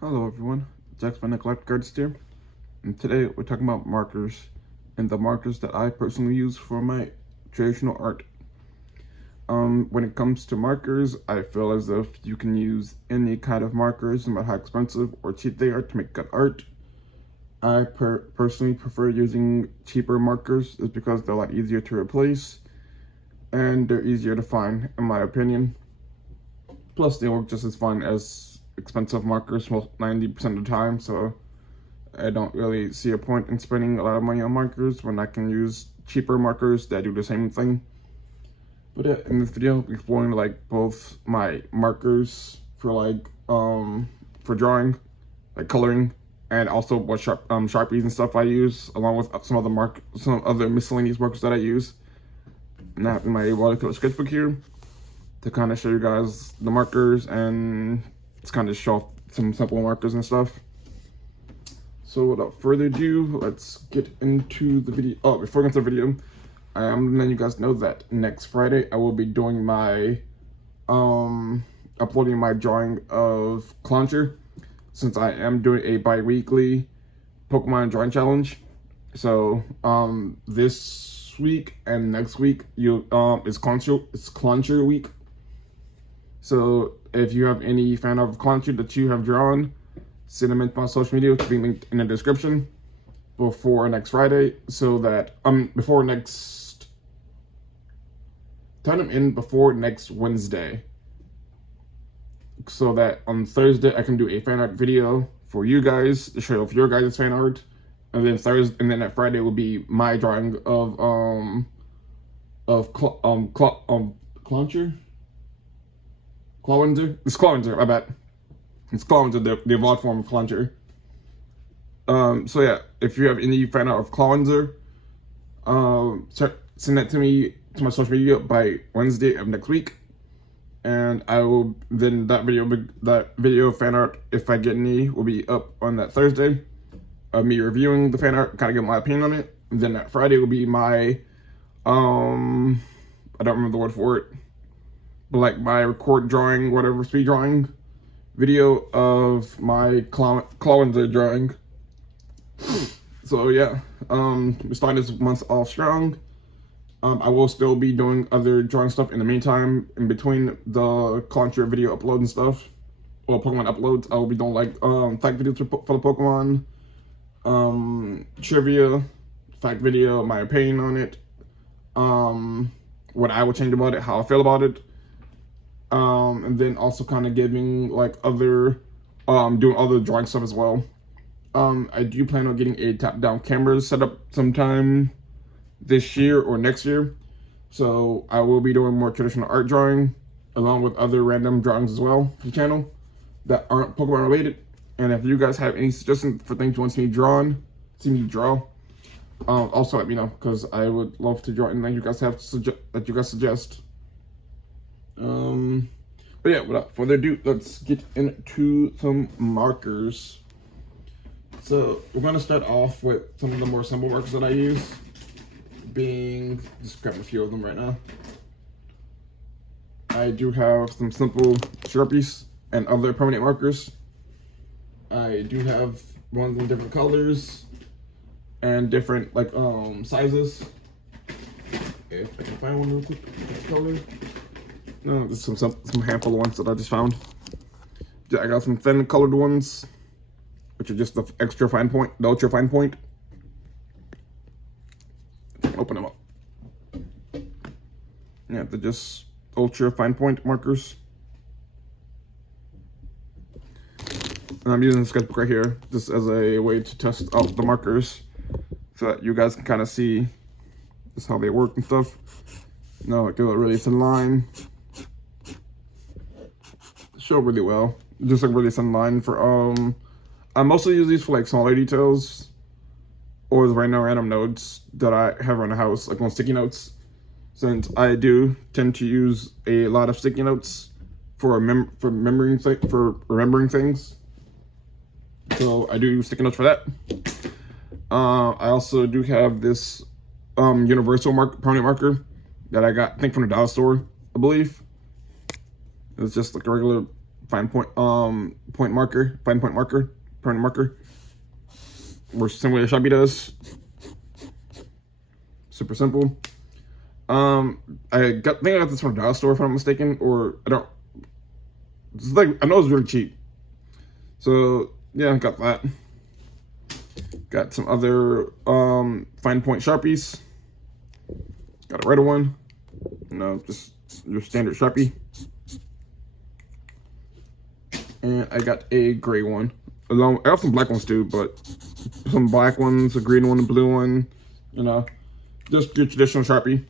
Hello everyone, Jaxx from the Collector Artist here, and today we're talking about markers and the markers that I personally use for my traditional art. When it comes to markers, I feel as if you can use any kind of markers, no matter how expensive or cheap they are, to make good art. I personally prefer using cheaper markers just because they're a lot easier to replace and they're easier to find, in my opinion. Plus, they work just as fine as expensive markers most 90% of the time, so I don't really see a point in spending a lot of money on markers when I can use cheaper markers that do the same thing. But yeah, in this video, I'm exploring like both my markers for for drawing, like coloring, and also what Sharpies and stuff I use, along with some other miscellaneous markers that I use. Now in my watercolor sketchbook here to kind of show you guys the markers and just kind of show off some simple markers and stuff. So without further ado, let's get into the video. Oh, before we get into the video, I am letting you guys know that next Friday I will be doing my uploading my drawing of Clouncher, since I am doing a bi-weekly Pokemon drawing challenge. So this week and next week is Clouncher week. So if you have any fan of Clouncher that you have drawn, send them into my social media, which will be linked in the description, before next Friday, so that turn them in before next Wednesday, so that on Thursday I can do a fan art video for you guys to show off your guys' fan art, and then that Friday will be my drawing of Clouncher. It's Clouncher, I bet. It's Clouncher, the evolved form of Clouncher. So yeah, if you have any fan art of Clouncher, send that to me, to my social media by Wednesday of next week. And I will, then that video fan art, if I get any, will be up on that Thursday of me reviewing the fan art, kind of give my opinion on it. And then that Friday will be my, I don't remember the word for it, but like my record drawing, whatever, speed drawing video of my Clouncher drawing. So yeah, we're starting this month off strong. I will still be doing other drawing stuff in the meantime, in between the Clouncher video upload and stuff, or Pokemon uploads. I will be doing like fact videos for the Pokemon, trivia, fact video, my opinion on it, what I would change about it, how I feel about it, and then also kind of giving like other, doing other drawing stuff as well. I do plan on getting a top-down camera set up sometime this year or next year, so I will be doing more traditional art drawing along with other random drawings as well for the channel that aren't Pokemon related. And if you guys have any suggestions for things you want to see me draw, also let me know, because I would love to draw anything you guys have that you guys suggest. But yeah, without further ado, let's get into some markers. So we're gonna start off with some of the more simple markers that I use, being, just grab a few of them right now. I do have some simple Sharpies and other permanent markers. I do have ones in different colors and different like sizes. If I can find one real quick, color. No, just some handful of ones that I just found. I got some thin colored ones, which are just the extra fine point, the ultra fine point. Open them up. Yeah, they're just ultra fine point markers. And I'm using the sketchbook right here just as a way to test out the markers, so that you guys can kind of see just how they work and stuff. Like a really thin line. Show really well. Just like really thin line for I mostly use these for like smaller details, or random notes that I have around the house, like on sticky notes, since I do tend to use a lot of sticky notes for remembering things. So I do use sticky notes for that. I also do have this universal permanent marker that I got, I think, from the dollar store, I believe. It's just like a regular fine point marker, permanent marker, or similar to Sharpie does. Super simple. I think I got this from the dollar store if I'm not mistaken, or I don't. It's like, I know it's really cheap. So yeah, I got that. Got some other fine point Sharpies. Got a red one. You know, just your standard Sharpie. And I got a gray one. I got some black ones too, but some black ones, a green one, a blue one. You know, just your traditional Sharpie.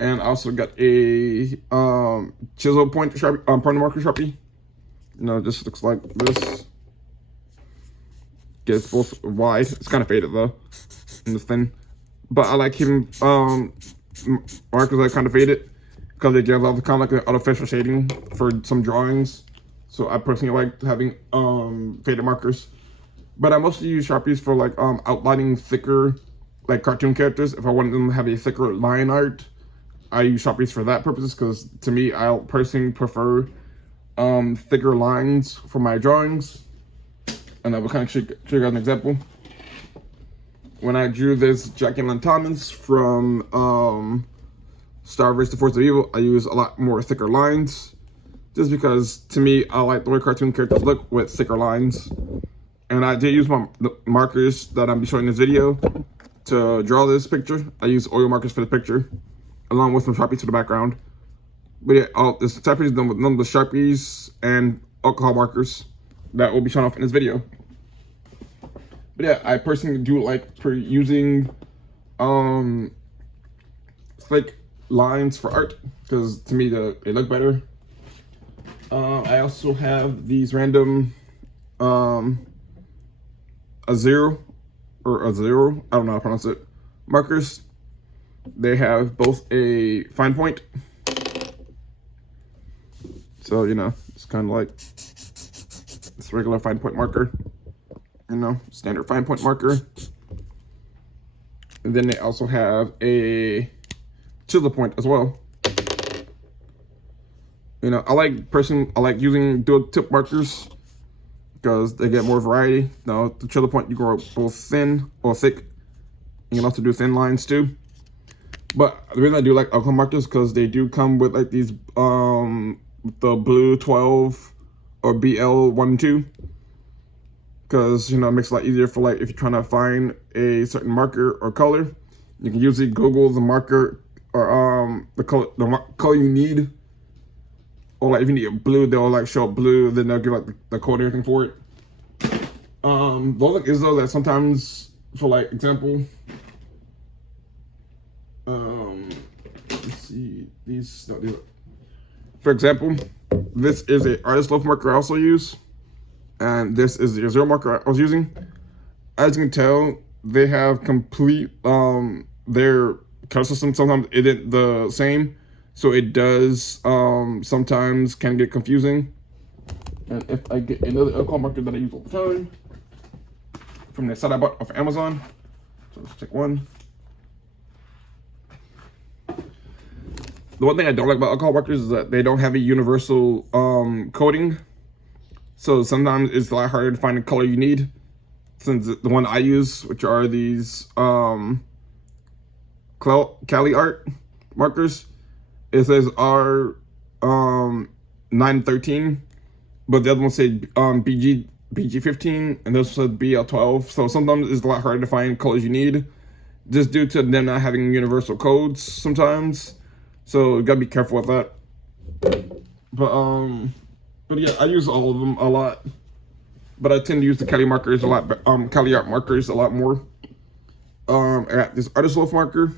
And I also got a chisel point Sharpie, permanent marker Sharpie. You know, just looks like this. Gets both wide. It's kind of faded though, and it's thin. But I like keeping markers that kind of faded because they give off the kind of like an artificial shading for some drawings. So I personally like having faded markers. But I mostly use Sharpies for like outlining thicker, like cartoon characters. If I want them to have a thicker line art, I use Sharpies for that purpose, because to me, I personally prefer thicker lines for my drawings. And I will kind of show you guys an example. When I drew this Jack and Thomas from Star vs. the Force of Evil, I use a lot more thicker lines. Just because, to me, I like the way cartoon characters look with thicker lines. And I did use the markers that I'm showing in this video to draw this picture. I use oil markers for the picture, along with some Sharpies for the background. But yeah, this type is done with none of the Sharpies and alcohol markers that will be shown off in this video. But yeah, I personally do like using thick lines for art, because to me they look better. I also have these random a zero, I don't know how to pronounce it, markers. They have both a fine point, so you know, it's kind of like this regular fine point marker, you know, standard fine point marker. And then they also have a chisel point as well. You know, I like using dual tip markers because they get more variety. Now, the chisel point, you go both thin or thick. You can also do thin lines too. But the reason I do like alcohol markers because they do come with like these the blue 12 or BL 1 and 2. Because, you know, it makes it a lot easier for like if you're trying to find a certain marker or color. You can usually Google the marker or the color you need. Or like if you need a blue, they'll like show up blue, then they'll give like the code and everything for it. The only thing is though that sometimes, for like example, let's see, for example, this is a artist loaf marker I also use, and this is the zero marker I was using. As you can tell, they have complete their color system sometimes isn't the same. So it does sometimes can get confusing. And if I get another alcohol marker that I use all the time from the site I bought off Amazon, so let's take one. The one thing I don't like about alcohol markers is that they don't have a universal coating. So sometimes it's a lot harder to find the color you need. Since the one I use, which are these Cali art markers, it says R913, but the other one say BG15, and this says BL12. So sometimes it's a lot harder to find colors you need, just due to them not having universal codes sometimes. So you gotta be careful with that. But yeah, I use all of them a lot, but I tend to use the Cali markers a lot. Cali art markers a lot more. I got this artist loaf marker.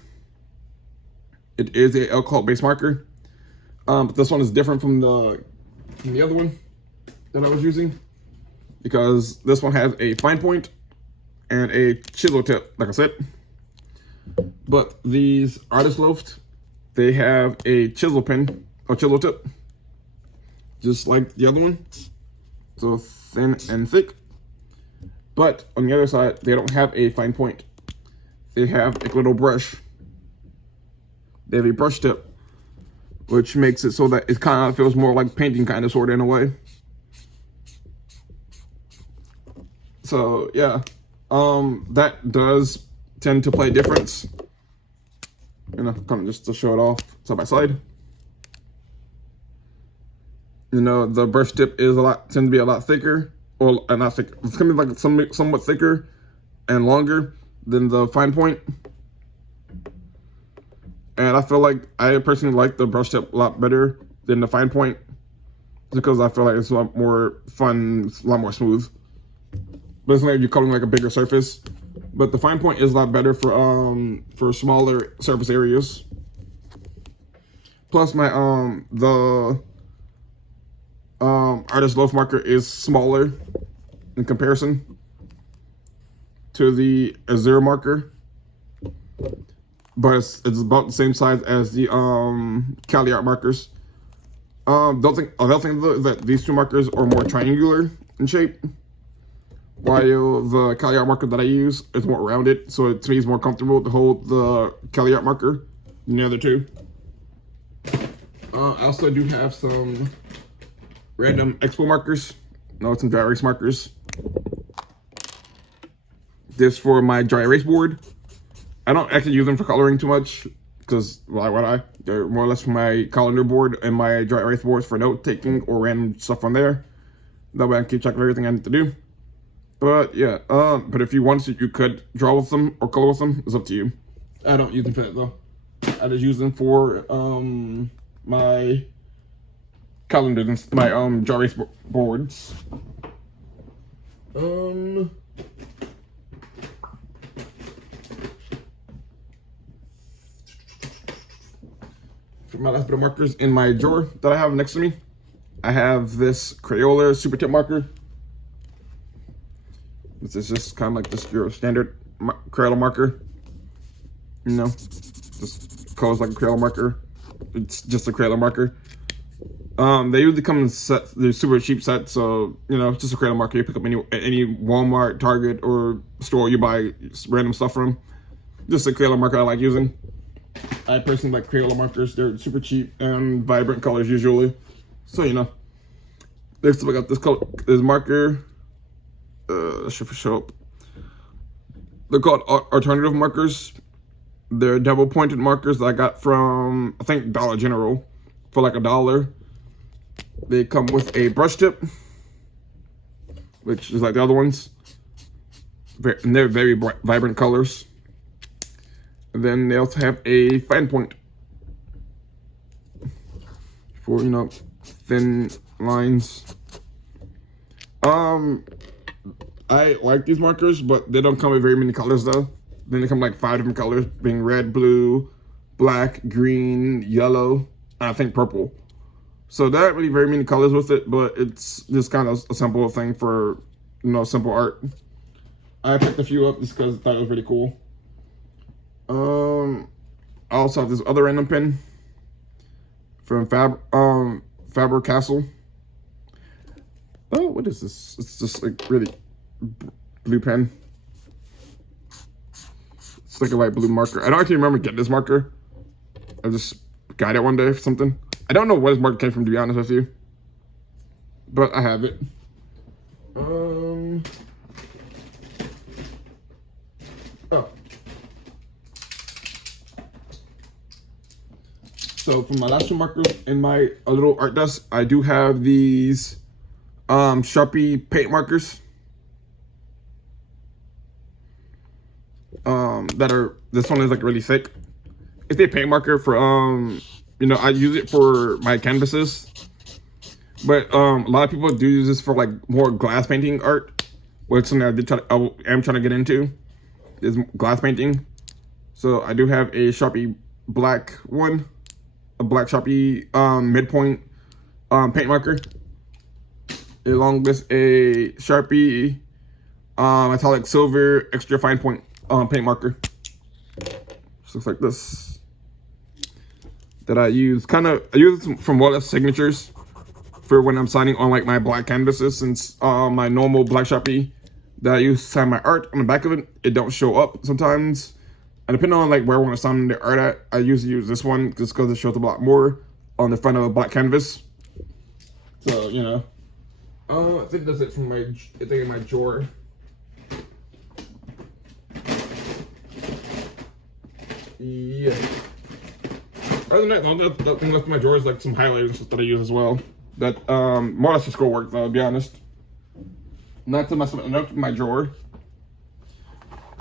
It is a alcohol-based marker, but this one is different from the other one that I was using, because this one has a fine point and a chisel tip, like I said. But these artist loafs, they have a chisel pin or chisel tip, just like the other one, so thin and thick. But on the other side, they don't have a fine point. They have a little brush. They have a brush tip, which makes it so that it kind of feels more like painting kind of sort of in a way. So yeah, that does tend to play a difference. You know, kind of just to show it off side by side. You know, the brush tip is tends to be a lot thicker, or not thick. It's gonna be like somewhat thicker and longer than the fine point. And I feel like I personally like the brush tip a lot better than the fine point, because I feel like it's a lot more fun, a lot more smooth. But it's like if you're coloring like a bigger surface. But the fine point is a lot better for smaller surface areas. Plus my the artist loaf marker is smaller in comparison to the zero marker, but it's about the same size as the Cali art markers. Another thing is that these two markers are more triangular in shape, while the Cali art marker that I use is more rounded, so to me it's more comfortable to hold the Cali art marker than the other two. I also do have some random expo markers. No, some dry erase markers. This for my dry erase board. I don't actually use them for coloring too much, because why would I? They're more or less for my calendar board and my dry erase boards for note taking or random stuff on there. That way I can keep track of everything I need to do. But yeah, but if you want to, you could draw with them or color with them. It's up to you. I don't use them for that though. I just use them for my calendars and my dry erase boards. For my last bit of markers in my drawer that I have next to me, I have this Crayola super tip marker. This is just kind of like just your standard Crayola marker. You know, just colors like a Crayola marker. It's just a Crayola marker. They usually come in sets. They're super cheap sets, so you know, it's just a Crayola marker. You pick up any Walmart, Target, or store you buy random stuff from. Just a Crayola marker I like using. I personally like Crayola markers. They're super cheap and vibrant colors usually. So you know. Next up, I got this marker. Should show up. They're called alternative markers. They're double pointed markers that I got from, I think, Dollar General for like $1. They come with a brush tip, which is like the other ones. And they're very bright, vibrant colors. And then they also have a fine point for, you know, thin lines. I like these markers, but they don't come with very many colors though. Then they come like 5 different colors, being red, blue, black, green, yellow, and I think purple. So there aren't really very many colors with it, but it's just kind of a simple thing for, you know, simple art. I picked a few up just because I thought it was really cool. I also have this other random pen from Faber-Castell. Oh, what is this? It's just like really blue pen. It's like a light blue marker. I don't actually remember getting this marker. I just got it one day for something. I don't know where this marker came from, to be honest with you. But I have it. Oh. So for my last two markers in my little art desk, I do have these Sharpie paint markers. This one is like really thick. It's a paint marker for you know, I use it for my canvases, but a lot of people do use this for like more glass painting art, which is something I am trying to get into, is glass painting. So I do have a Sharpie black one, a black Sharpie midpoint paint marker, along with a Sharpie metallic silver extra fine point paint marker. Just looks like this. That I use I use it from Wallace Signatures for when I'm signing on like my black canvases, since my normal black Sharpie that I use to sign my art on the back of it don't show up sometimes. And depending on like where I want to sign the art at, I usually use this one just because it shows up a lot more on the front of a black canvas. So, you know. I think that's it from my drawer. Yeah. Other than that, the thing left in my drawer is like some highlighters and stuff that I use as well. That more or less for schoolwork though, to be honest. Not to mess with my drawer.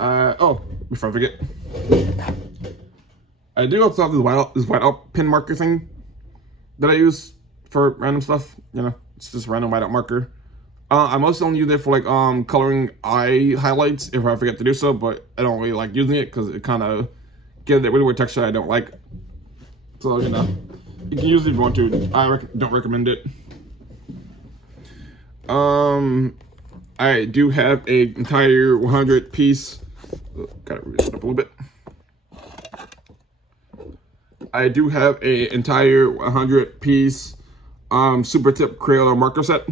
Oh, before I forget. I do also have this whiteout pen marker thing that I use for random stuff. You know, it's just random whiteout marker. I'm also only using it for like coloring eye highlights if I forget to do so, but I don't really like using it because it kind of gives that really weird texture I don't like. So, you know, you can use it if you want to. I don't recommend it. I do have an entire 100 piece. Gotta raise it up a little bit. I do have an entire 100 piece super tip Crayola marker set.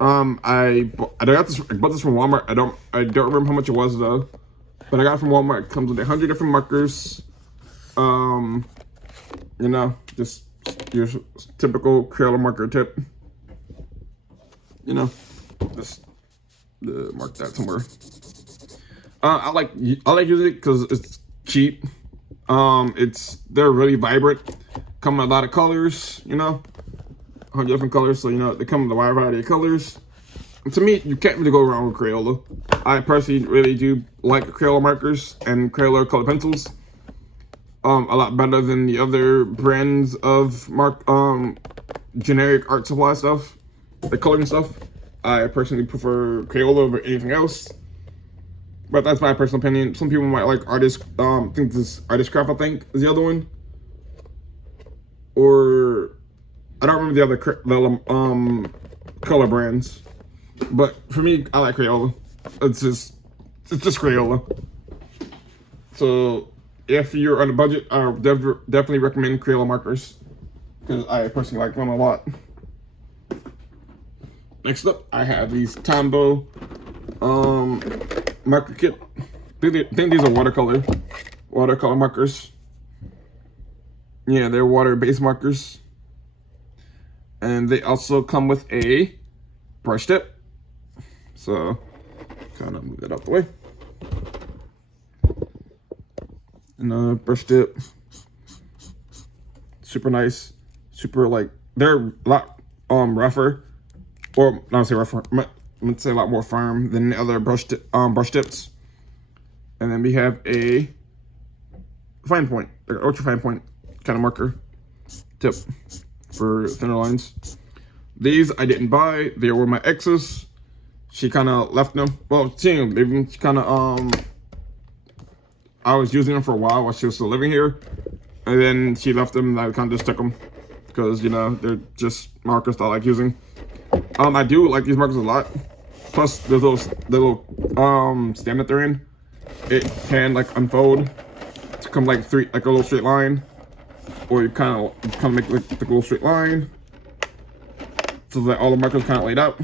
I bought this from Walmart. I don't remember how much it was though, but I got it from Walmart. It comes with 100 different markers. You know, just your typical Crayola marker tip. You know, just mark that somewhere. I like using it because it's cheap. They're really vibrant. Come in a lot of colors. You know, 100 different colors. So you know they come in a wide variety of colors. And to me, you can't really go wrong with Crayola. I personally really do like Crayola markers and Crayola color pencils. A lot better than the other brands of generic art supply stuff, the coloring stuff. I personally prefer Crayola over anything else, but that's my personal opinion. Some people might like Artist. I think this Artist Craft, I think, is the other one, or I don't remember the other color brands. But for me, I like Crayola. It's just Crayola. So if you're on a budget, I would definitely recommend Crayola markers because I personally like them a lot. Next up, I have these Tombow marker kit. I think these are watercolor markers. Yeah, they're water-based markers, and they also come with a brush tip. So, kind of move that out the way. And brush tip, super nice, super like they're a lot rougher, or not say rougher. I'm gonna say a lot more firm than the other brush tips. And then we have a fine point, like ultra fine point kind of marker tip for thinner lines. These I didn't buy; they were my ex's. She kind of left them. Well, she kind of I was using them for a while she was still living here, and then she left them and I kind of just took them because, you know, they're just markers that I like using. I do like these markers a lot. Plus, there's the little stand that they're in. It can like unfold to come like a little straight line, or you kind of make like a little straight line so that all the markers kind of laid out.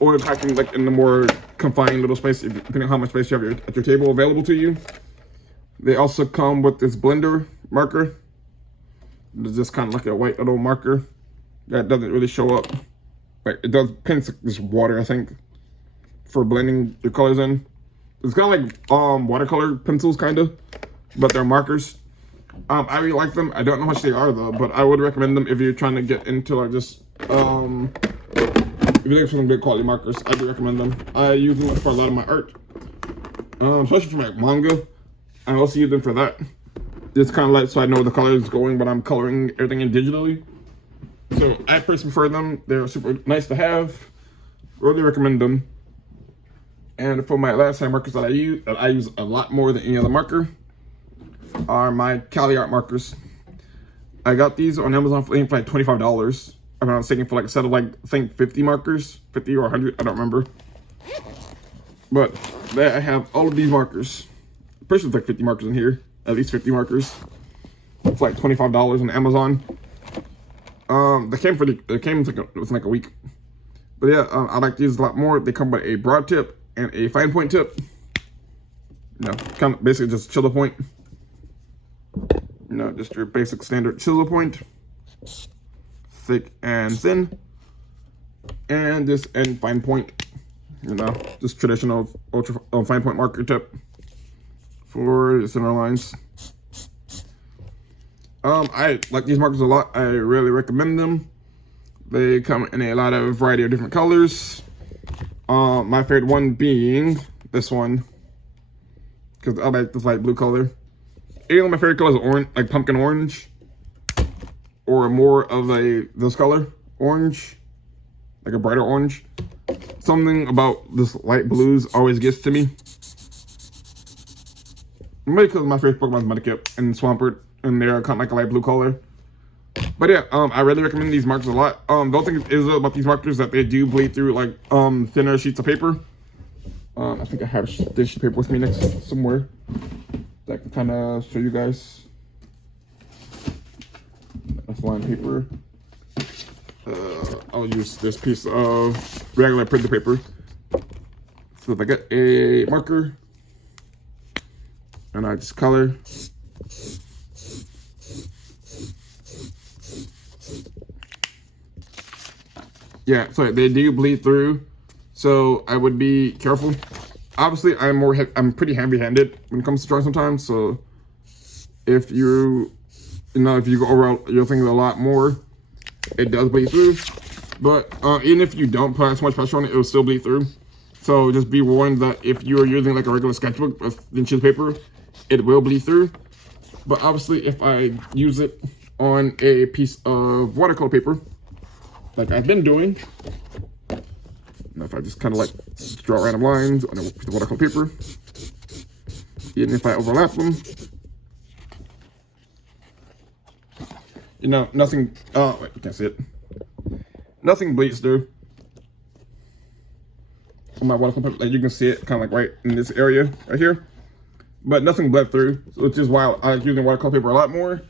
Or packing like in the more confined little space, depending on how much space you have at your table available to you. They also come with this blender marker. It's just kind of like a white little marker that doesn't really show up. Like it does pinch this water, I think, for blending your colors in. It's kind of like watercolor pencils, kind of, but they're markers. I really like them. I don't know how much they are though, but I would recommend them if you're trying to get into like just if you're looking for some good quality markers, I do recommend them. I use them for a lot of my art, especially for my manga. I also use them for that. It's kind of like so I know where the color is going when I'm coloring everything in digitally. So I personally prefer them. They're super nice to have. Really recommend them. And for my last time markers that I use a lot more than any other marker, are my Cali art markers. I got these on Amazon for like $25. I was thinking for like a set of like, I think 50 markers, 50 or 100, I don't remember. But there I have all of these markers. I'm pretty sure there's like 50 markers in here, at least 50 markers. It's like $25 on Amazon. They came within like a week. But yeah, I like these a lot more. They come with a broad tip and a fine point tip. You know, kind of basically just chisel point. You know, just your basic standard chisel point. Thick and thin, and this end fine point, you know, just traditional ultra fine point marker tip. for the center lines. I like these markers a lot. I really recommend them. They come in a lot of variety of different colors. My favorite one being this one, because I like this light blue color. Either my favorite color is orange, like pumpkin orange, or more of this color, orange, like a brighter orange. Something about this light blues always gets to me. Maybe because my favorite Pokemon is Mudkip and Swampert, and they're kind of like a light blue color. But yeah, I really recommend these markers a lot. The only thing is about these markers that they do bleed through like thinner sheets of paper. I think I have this sheet of paper with me next somewhere that I can kind of show you guys. That's line paper. I'll use this piece of regular printer paper. So if I get a marker and I just color. Yeah, so they do bleed through, so I would be careful. Obviously, I'm pretty heavy-handed when it comes to drawing sometimes. So if you go over your thing a lot more, it does bleed through. But even if you don't put so much pressure on it, it will still bleed through. So just be warned that if you are using like a regular sketchbook with inches of paper, it will bleed through. But obviously, if I use it on a piece of watercolor paper, like I've been doing, and if I just kind of like draw random lines on a piece of watercolor paper, even if I overlap them, you know, nothing, oh, wait, you can't see it. Nothing bleeds through on my watercolor paper. Like you can see it kind of like right in this area right here, but nothing bled through, which is why I like using watercolor paper a lot more.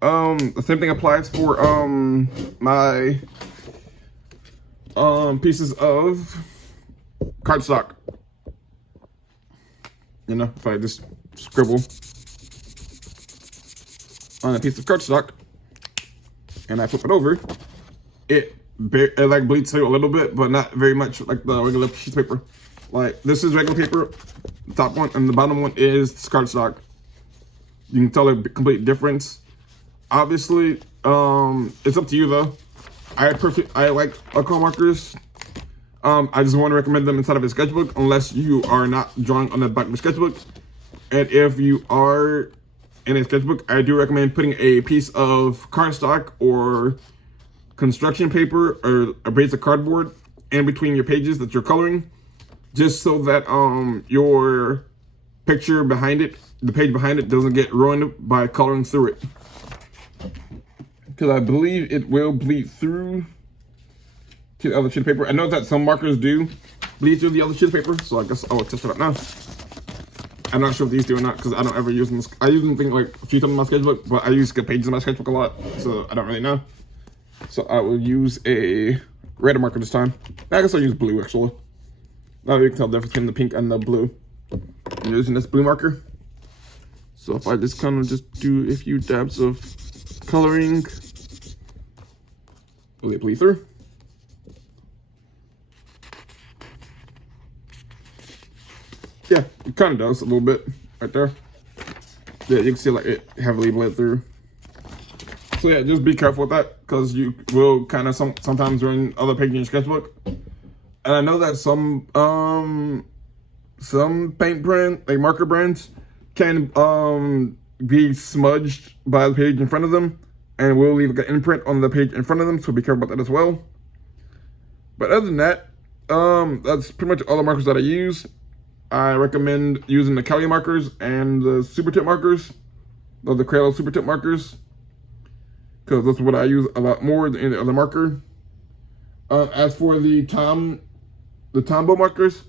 The same thing applies for my pieces of cardstock. You know, if I just scribble on a piece of cardstock and I flip it over, it like bleeds through a little bit, but not very much like the regular sheet of paper. Like this is regular paper, the top one, and the bottom one is cardstock. You can tell a complete difference. Obviously, it's up to you though. I like alcohol markers. I just want to recommend them inside of a sketchbook unless you are not drawing on the back of the sketchbook. And if you are in a sketchbook, I do recommend putting a piece of cardstock or construction paper or a piece of cardboard in between your pages that you're coloring, just so that your picture behind it, the page behind it, doesn't get ruined by coloring through it. Because I believe it will bleed through to the other sheet of paper. I know that some markers do bleed through the other sheet of paper, so I guess I'll test it out now. I'm not sure if these do or not because I don't ever use them. I use them like a few times in my sketchbook, but I use good pages in my sketchbook a lot, so I don't really know. So I will use a red marker this time. I guess I'll use blue actually. Now you can tell the difference between the pink and the blue. I'm using this blue marker. So if I just kind of just do a few dabs of coloring, will it bleed through? Yeah, it kind of does a little bit right there. Yeah, you can see like it heavily bled through. So yeah, just be careful with that because you will kind of sometimes ruin other pages in your sketchbook. And I know that some paint brand, like marker brands, can be smudged by the page in front of them and will leave like an imprint on the page in front of them, so be careful about that as well. But other than that, that's pretty much all the markers that I use. I recommend using the Kelly markers and the super tip markers, or the Crayola super tip markers, because that's what I use a lot more than any other marker. As for the Tombow markers,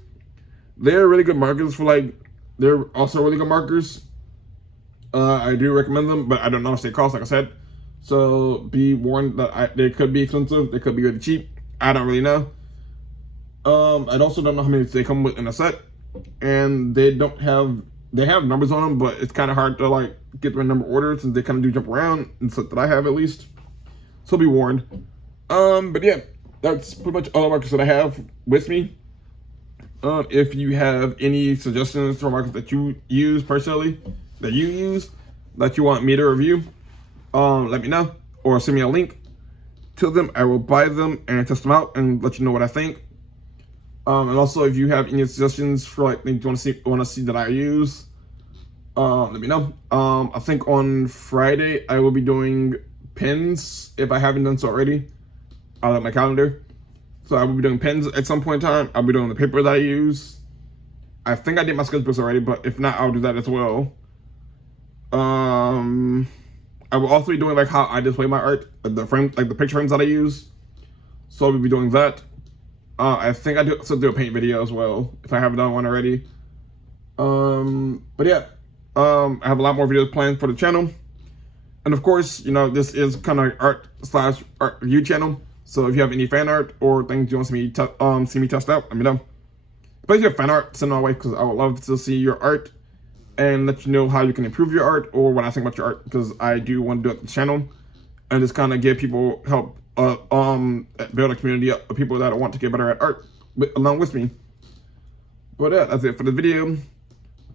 they're really good markers for like, they're also really good markers. I do recommend them, but I don't know how much they cost, like I said. So be warned that they could be expensive, they could be really cheap. I don't really know. I also don't know how many they come with in a set, and they have numbers on them, but it's kind of hard to like get them in number order since they kind of do jump around in the set that I have at least. So be warned. But yeah, that's pretty much all the markers that I have with me. If you have any suggestions for markers that you use personally, that you want me to review, let me know or send me a link to them. I will buy them and test them out and let you know what I think. And also, if you have any suggestions for like things you want to see that I use, let me know. I think on Friday I will be doing pins if I haven't done so already. I'll have my calendar. So I will be doing pins at some point in time. I'll be doing the paper that I use. I think I did my sketchbooks already, but if not, I'll do that as well. I will also be doing like how I display my art, like the picture frames that I use. So I will be doing that. I think I still do a paint video as well if I haven't done one already. But yeah, I have a lot more videos planned for the channel, and of course, you know, this is kind of art/art review channel. So if you have any fan art or things you want to see me test out, let me know. But if you have fan art, send it my way because I would love to see your art and let you know how you can improve your art or what I think about your art, because I do want to do it on the channel and just kind of give people help, build a community of people that want to get better at art along with me. But yeah, that's it for the video.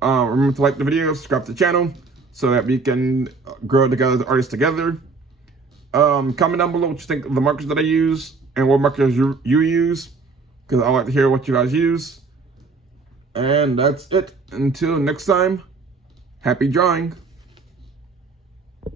Remember to like the video, subscribe to the channel so that we can grow together as artists together. Comment down below what you think of the markers that I use and what markers you use, because I like to hear what you guys use. And that's it. Until next time, happy drawing.